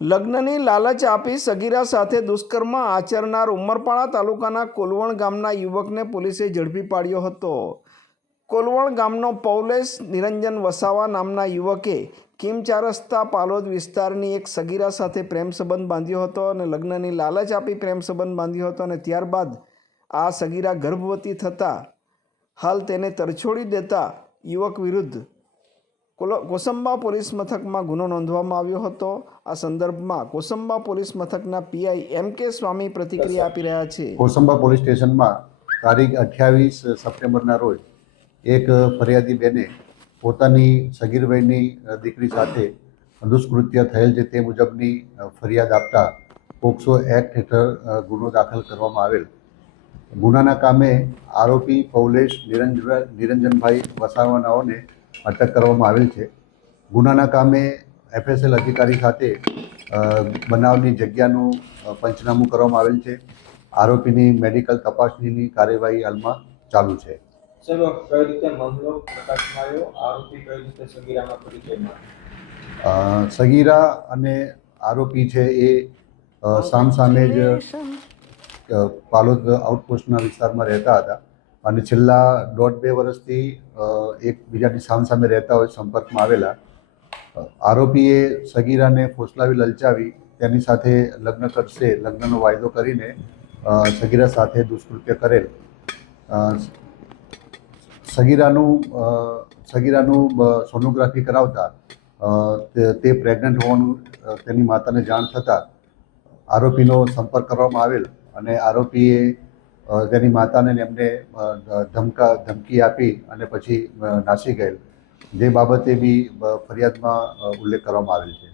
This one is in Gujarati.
લગ્નની લાલચ આપી સગીરા સાથે દુષ્કર્મ આચરનાર ઉમરપાડા તાલુકાના કોલવણ ગામના યુવકને પોલીસે ઝડપી પાડ્યો હતો. કોલવણ ગામનો પૌલેશ નિરંજન વસાવા નામના યુવકે કિમચા રસ્તા પાલોદ વિસ્તારની એક સગીરા સાથે પ્રેમ સંબંધ બાંધ્યો હતો અને લગ્નની લાલચ આપી પ્રેમ સંબંધ બાંધ્યો હતો અને ત્યારબાદ આ સગીરા ગર્ભવતી થતાં હાલ તેને તરછોડી દેતા યુવક વિરુદ્ધ કોસંબા પોલીસ મથકમાં ગુનો નોંધવામાં આવ્યો હતો. આ સંદર્ભમાં કોસંબા પોલીસ મથકના પીઆઈ એમ કે સ્વામી પ્રતિક્રિયા આપી રહ્યા છે. કોસંબા પોલીસ સ્ટેશનમાં તારીખ અઠ્યાવીસ સપ્ટેમ્બરના રોજ એક ફરિયાદી બેને પોતાની સગીરભાઈની દીકરી સાથે દુષ્કૃત્ય થયેલ છે તે મુજબની ફરિયાદ આપતા પોક્સો એક્ટ હેઠળ ગુનો દાખલ કરવામાં આવેલ. ગુનાના કામે આરોપી પૌલેશ નિરંજન નિરંજનભાઈ વસાવાનાઓને અટક કરવામાં આવેલ છે. ગુનાના કામે એફએસએલ અધિકારી સાથે બનાવની જગ્યાનું પંચનામું કરવામાં આવેલ છે. આરોપીની મેડિકલ તપાસણીની કાર્યવાહી હાલમાં ચાલુ છે. સગીરા અને આરોપી છે એ સામસામે જ પાલોદ આઉટપોસ્ટના વિસ્તારમાં રહેતા હતા. અને છેલ્લા દોઢ બે વર્ષથી એકબીજાની સામસામે રહેતા હોય, સંપર્કમાં આવેલા. આરોપીએ સગીરાને ફોસલાવી લલચાવી, તેની સાથે લગ્ન કરશે, લગ્નનો વાયદો કરીને સગીરા સાથે દુષ્કૃત્ય કરેલ. સગીરાનું સગીરાનું સોનોગ્રાફી કરાવતા તે- પ્રેગ્નન્ટ હોવાનું તેની માતાને જાણ થતાં, આરોપીનો સંપર્ક કરવામાં આવેલ અને આરોપીએ તેની માતાને એમને ધમકા, ધમકી આપી અને પછી નાસી ગયેલ. જે બાબતે બી ફરિયાદમાં ઉલ્લેખ કરવામાં આવેલ છે.